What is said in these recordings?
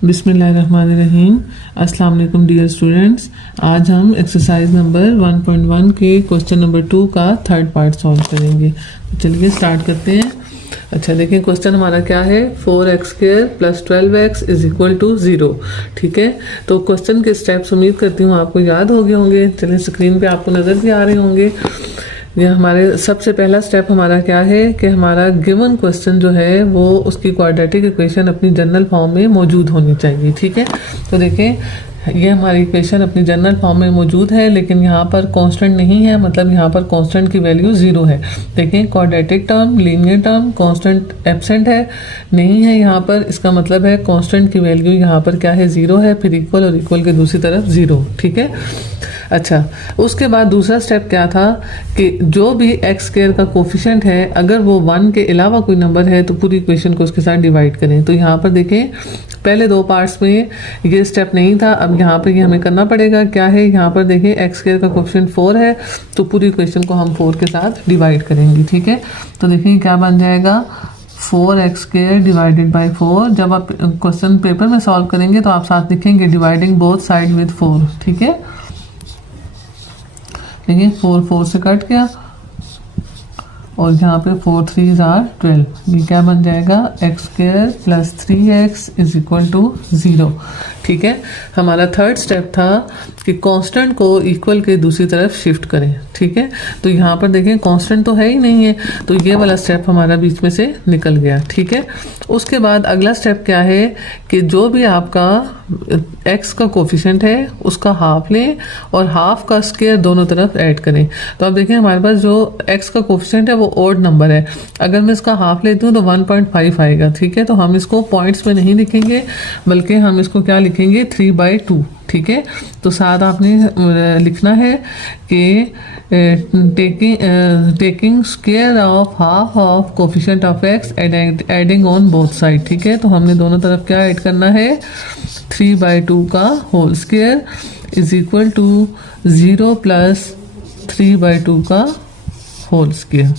बिस्मिल्लाहिर्रहमानिर्रहीम। अस्सलाम वालेकुम डियर स्टूडेंट्स। आज हम एक्सरसाइज नंबर 1.1 के क्वेश्चन नंबर 2 का थर्ड पार्ट सॉल्व करेंगे। तो चलिए स्टार्ट करते हैं। अच्छा देखिए क्वेश्चन हमारा क्या है, 4x² + 12x = 0। ठीक है, तो क्वेश्चन के स्टेप्स उम्मीद करती हूँ आपको याद हो गए होंगे। चलिए स्क्रीन पे आपको नज़र भी आ रहे होंगे। ये हमारे सबसे पहला स्टेप हमारा क्या है कि हमारा गिवन क्वेश्चन जो है वो उसकी क्वाड्रेटिक इक्वेशन अपनी जनरल फॉर्म में मौजूद होनी चाहिए। ठीक है, तो देखें ये हमारी इक्वेशन अपनी जनरल फॉर्म में मौजूद है, लेकिन यहाँ पर कांस्टेंट नहीं है, मतलब यहाँ पर कांस्टेंट की वैल्यू 0 है। देखें quadratic term, linear term, constant absent है, नहीं है यहाँ पर, इसका मतलब है कांस्टेंट की वैल्यू यहाँ पर क्या है, 0 है। फिर इक्वल और इक्वल के दूसरी तरफ 0। ठीक है, अच्छा उसके बाद दूसरा स्टेप क्या था कि जो भी x² का कोफिशिएंट है अगर वो 1 के अलावा कोई नंबर है तो पूरी इक्वेशन को उसके साथ डिवाइड करें। तो यहाँ पर देखें पहले दो पार्ट्स में ये स्टेप नहीं था, अब यहाँ पर ये हमें करना पड़ेगा। क्या है यहाँ पर देखें x² का कोफिशिएंट 4 है, तो पूरी इक्वेशन को हम 4 के साथ डिवाइड करेंगे। ठीक है, तो देखिए क्या बन जाएगा, 4x² डिवाइडेड बाई 4। जब आप क्वेश्चन पेपर में सॉल्व करेंगे तो आप साथ लिखेंगे डिवाइडिंग बोथ साइड विद 4। ठीक है, देखिए 4 4 से कट गया और यहाँ पे 4 3s are 12। ये क्या बन जाएगा, x² + 3x = 0। ठीक है, हमारा थर्ड स्टेप था कि कांस्टेंट को इक्वल के दूसरी तरफ शिफ्ट करें। ठीक है, तो यहाँ पर देखें कांस्टेंट तो है ही नहीं है, तो ये वाला स्टेप हमारा बीच में से निकल गया। ठीक है, उसके बाद अगला स्टेप क्या है कि जो भी आपका x का कोफिशिएंट है उसका हाफ लें और हाफ का स्क्वायर दोनों तरफ ऐड करें। तो अब देखें हमारे पास जो x का कोफिशिएंट है वो ऑड नंबर है, अगर मैं इसका हाफ लेती हूँ तो 1.5 आएगा। ठीक है, तो हम इसको पॉइंट्स में नहीं लिखेंगे बल्कि हम इसको क्या लिखेंगे, 3/2। ठीक है, तो साथ आपने लिखना है कि taking square of half of coefficient of x adding on both side. ठीक है, तो हमने दोनों तरफ क्या ऐड करना है, 3/2 का होल स्क्वायर = 0 + 3/2 का होल स्क्वायर।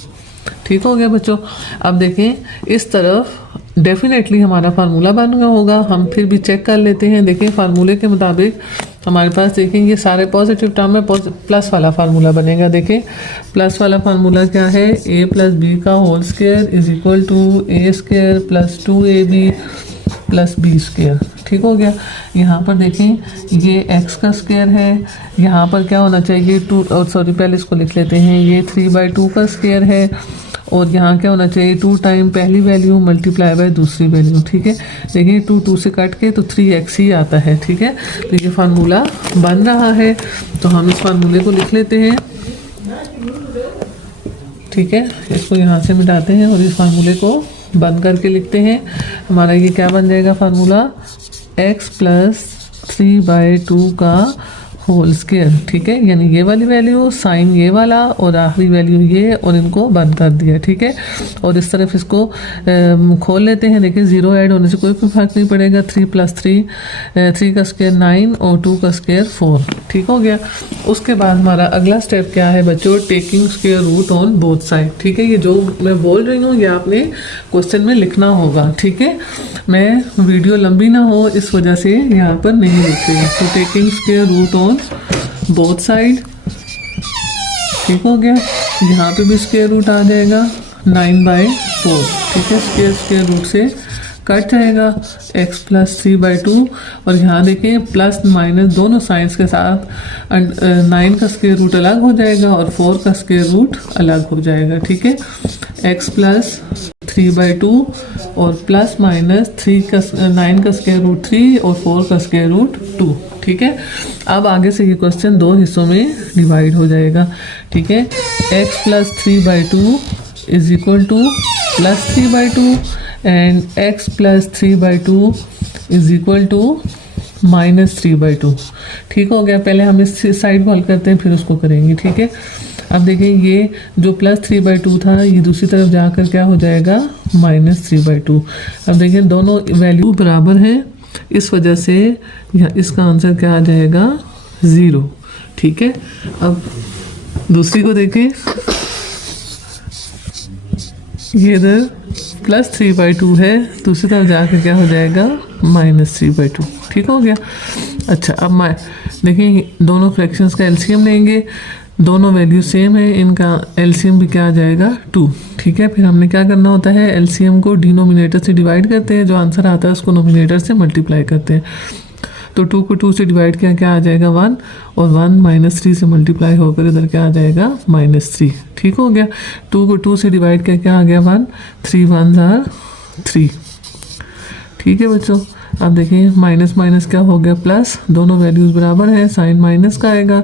ठीक हो गया बच्चों। अब देखें इस तरफ डेफिनेटली हमारा फार्मूला बन गया होगा, हम फिर भी चेक कर लेते हैं। देखें फार्मूले के मुताबिक हमारे पास देखें ये सारे पॉजिटिव टर्म में प्लस वाला फार्मूला बनेगा। देखें प्लस वाला फार्मूला क्या है, a + b का whole square = a² + 2ab + b²। ठीक हो गया। यहाँ पर देखें ये x का स्क्वायर है, यहाँ पर क्या होना चाहिए 2, और सॉरी पहले इसको लिख लेते हैं, ये 3/2 का स्क्वायर है और यहाँ क्या होना चाहिए 2 टाइम पहली वैल्यू मल्टीप्लाई बाय दूसरी वैल्यू। ठीक है, देखिए 2 2 से कट के तो 3x ही आता है। ठीक है, तो ये फार्मूला बन रहा है, तो हम इस फार्मूले को लिख लेते हैं। ठीक है, इसको यहाँ से मिटाते हैं और इस फार्मूले को बंद करके लिखते हैं। हमारा ये क्या बन जाएगा फार्मूला, x + 3/2 का होल स्क्वायर। ठीक है, यानी ये वाली वैल्यू, साइन ये वाला और आखिरी वैल्यू ये, और इनको बंद कर दिया। ठीक है, और इस तरफ इसको खोल लेते हैं। देखिए 0 ऐड होने से कोई फर्क नहीं पड़ेगा। 3 + 3, 3 का स्क्वायर 9 और 2 का स्क्वायर 4। ठीक हो गया। उसके बाद हमारा अगला स्टेप क्या है बच्चों, taking square root on both side. ठीक है, ये जो मैं बोल रही हूँ ये आपने क्वेश्चन में लिखना होगा। ठीक है, मैं वीडियो लंबी ना हो इस वजह से यहाँ पर नहीं लिख रही। तो taking square root on both side. ठीक हो गया, यहाँ पे भी स्क्वायर रूट आ जाएगा 9/4। ठीक है, स्क्वायर रूट से कट जाएगा x + 3/2, और यहाँ देखिए प्लस माइनस दोनों साइंस के साथ 9 का स्क्वायर रूट अलग हो जाएगा और 4 का स्क्वायर रूट अलग हो जाएगा। ठीक है, x + 3/2 और प्लस माइनस 9 का स्क्वायर रूट 3 और 4 का स्क्वायर रूट 2। ठीक है, अब आगे से ये क्वेश्चन 2 हिस्सों में डिवाइड हो जाएगा। ठीक है, x + 3/2 = +3/2 एंड x + 3/2 = -3/2। ठीक हो गया। पहले हम इस साइड को हल करते हैं फिर उसको करेंगे। ठीक है, अब देखिए ये जो +3/2 था ये दूसरी तरफ जाकर क्या हो जाएगा, -3/2। अब देखिए दोनों वैल्यू बराबर हैं, इस वजह से इसका आंसर क्या आ जाएगा, 0। ठीक है, अब दूसरी को देखें, ये इधर +3/2 है, दूसरी तरफ जाकर क्या हो जाएगा -3/2। ठीक हो गया। अच्छा अब देखिए दोनों फ्रैक्शंस का एलसीएम लेंगे, दोनों वैल्यू सेम है, इनका एलसीएम भी क्या आ जाएगा 2। ठीक है, फिर हमने क्या करना होता है, एलसीएम को डिनोमिनेटर से डिवाइड करते हैं, जो आंसर आता है उसको नोमिनेटर से मल्टीप्लाई करते हैं। तो 2 को 2 से डिवाइड किया क्या आ जाएगा 1, और 1 -3 से मल्टीप्लाई होकर इधर क्या आ जाएगा -3। ठीक हो गया। 2 को 2 से डिवाइड किया क्या आ गया 1, 3 1s are 3। ठीक है बच्चों, अब देखिए माइनस माइनस क्या हो गया प्लस, दोनों वैल्यूज़ बराबर हैं, साइन माइनस का आएगा,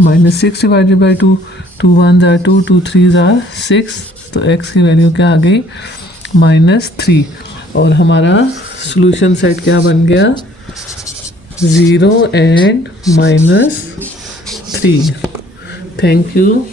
-6 divided by 2, 2 1s are 2, 2 3s are 6, तो x की वैल्यू क्या आ गई -3। और हमारा सॉल्यूशन सेट क्या बन गया 0 and -3। Thank you.